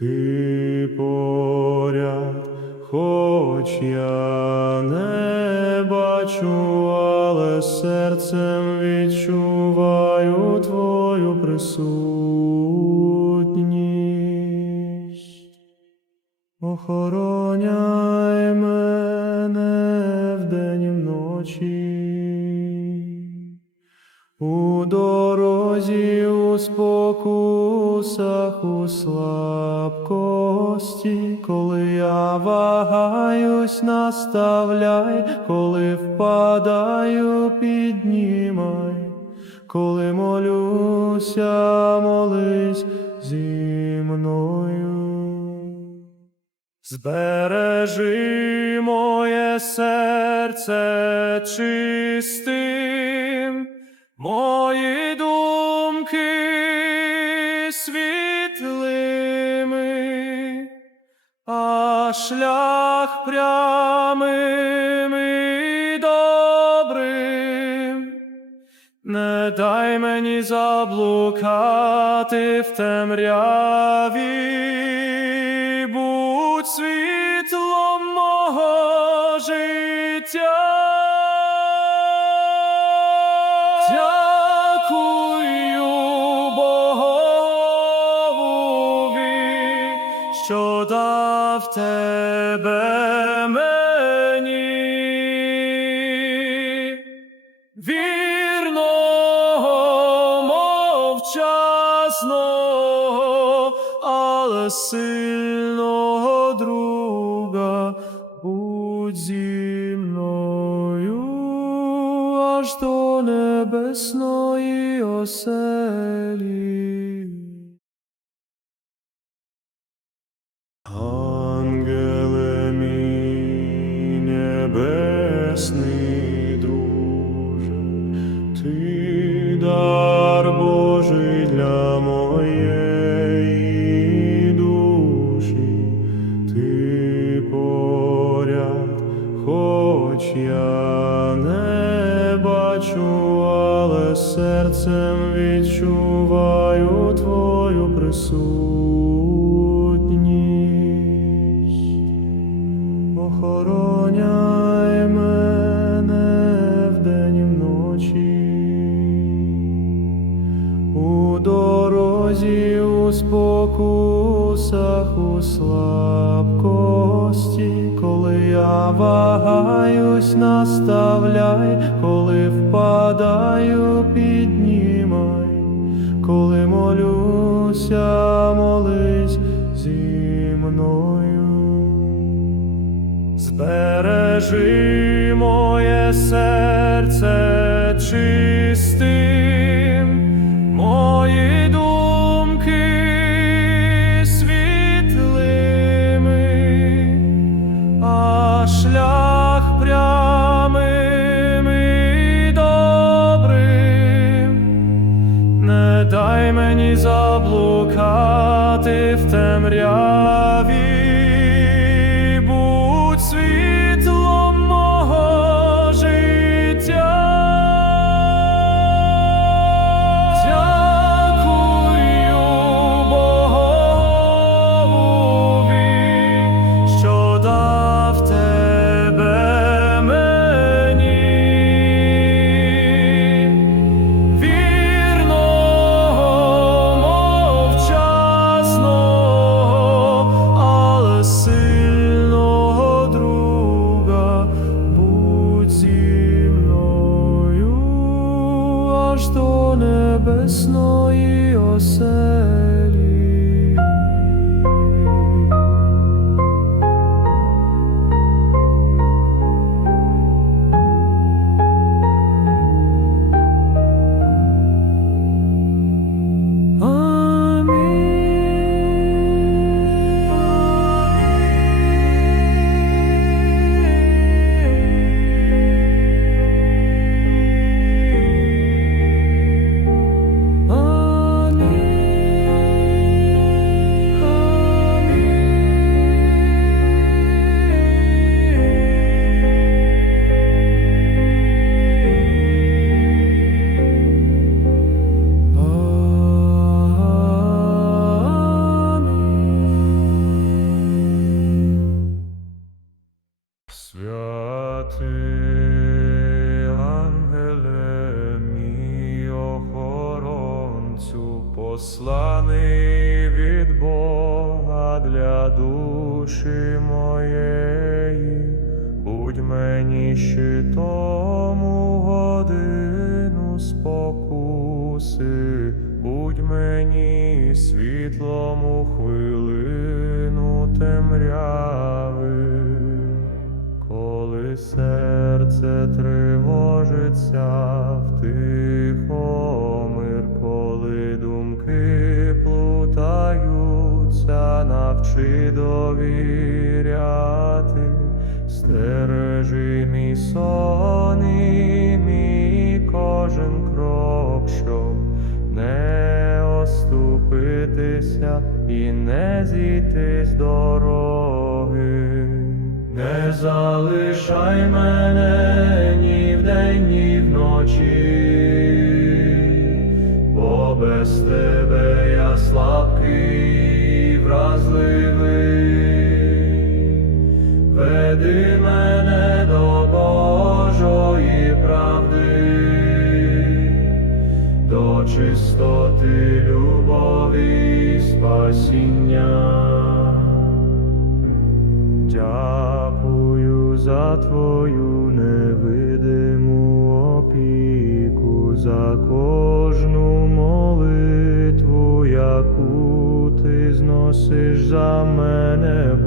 Ти поряд, хоч я не бачу, але серцем відчуваю твою присутність. Охороняй мене вдень і вночі. У дорозі, у спокусах, у слабкості, коли я вагаюсь, наставляй, коли впадаю, піднімай, коли молюся, молись зі мною. Збережи моє серце чистим, мої думки світлими, а шлях прямим і добрим. Не дай мені заблукати в темряві, що дав тебе мені. Вірного, мовчасного, але сильного друга будь зі мною аж до небесної оселі. Я не бачу, але серцем відчуваю твою присутність. Охороняй мене вдень і вночі. У дорозі, у спокусах, у слабкості, я вагаюсь, наставляй, коли впадаю, піднімай, коли молюся, молись зі мною. Збережи моє серце чистим, темряві, посланий від Бога для душі моєї, будь мені щитом у годину спокуси, будь мені світлом у хвилину темряви. Коли серце тривожиться втихомир, навчи довіряти, стережи мій сон і мій кожен крок, щоб не оступитися і не зійти з дороги. Не залишай мене ні вдень, ні вночі, спасіння. Дякую за твою невидиму опіку, за кожну молитву, яку ти зносиш за мене,